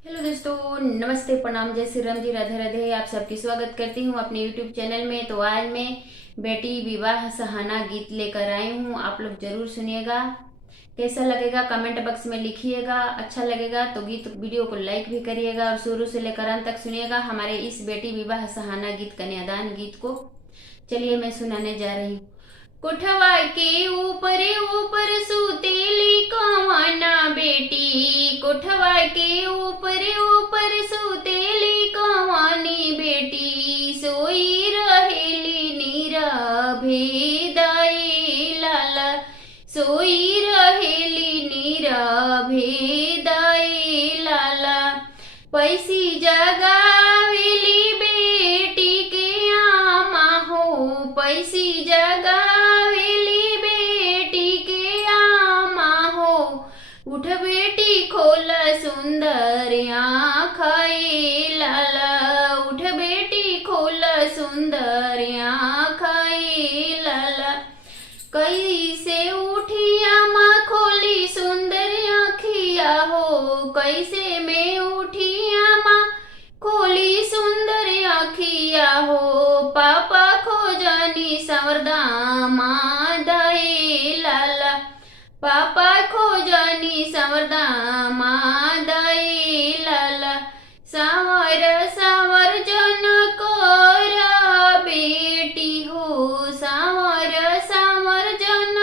हेलो दोस्तों, नमस्ते, प्रणाम, जय श्री राम जी, राधे राधे। आप सबकी स्वागत करती हूँ अपने यूट्यूब चैनल में। तो आज मैं बेटी विवाह सहाना गीत लेकर आई हूँ। आप लोग जरूर सुनिएगा। कैसा लगेगा कमेंट बॉक्स में लिखिएगा। अच्छा लगेगा तो गीत वीडियो को लाइक भी करिएगा और शुरू से लेकर अंत तक सुनिएगा हमारे इस बेटी विवाह सहाना गीत कन्यादान गीत को। चलिए मैं सुनाने जा रही हूँ। कोठवा के ऊपर ऊपर सुतेली कवाना बेटी, कोठवा के ऊपर ऊपर सुतेली कवानी बेटी, सोई रहेली नीरभे दाई लाला, सोई रहेली नीरभे दाई लाला। पैसी जगावेली बेटी के आमा हो, पैसी जगावेली बेटी के आमा हो। उठ बेटी खोल सुंदर आँखाए लाला, उठ बेटी खोल सुंदर आँखाए लाला। कैसे उठिया माँ खोली सुंदर आँखिया हो, कैसे में उठिया माँ खोली सुंदर आँखिया हो। पापा खोजनी संवरदा माँ दाई लाला, पापा खोजनी संवरदा माँ दाई लाला। सांवर सांवर जन कोरा बेटी हो, सांवर सांवर जन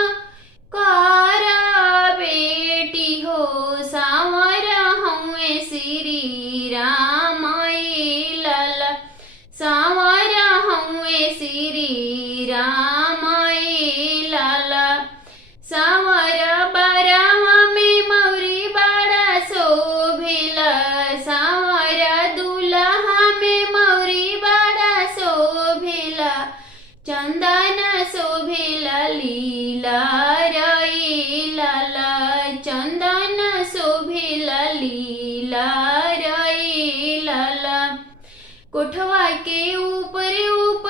कारा बेटी हो। सांवर हुए श्री राम लाला, सांवर हुए श्री राम लाला। सांवर बारावा में मौरी बाड़ा शोभिला, सांवर दुल्हा में मौरी बाड़ा शोभिला। चंदन शोभिला लीला रई लाला, चंदन शोभिला लीला रई लाला। कोठवा के ऊपर ऊपर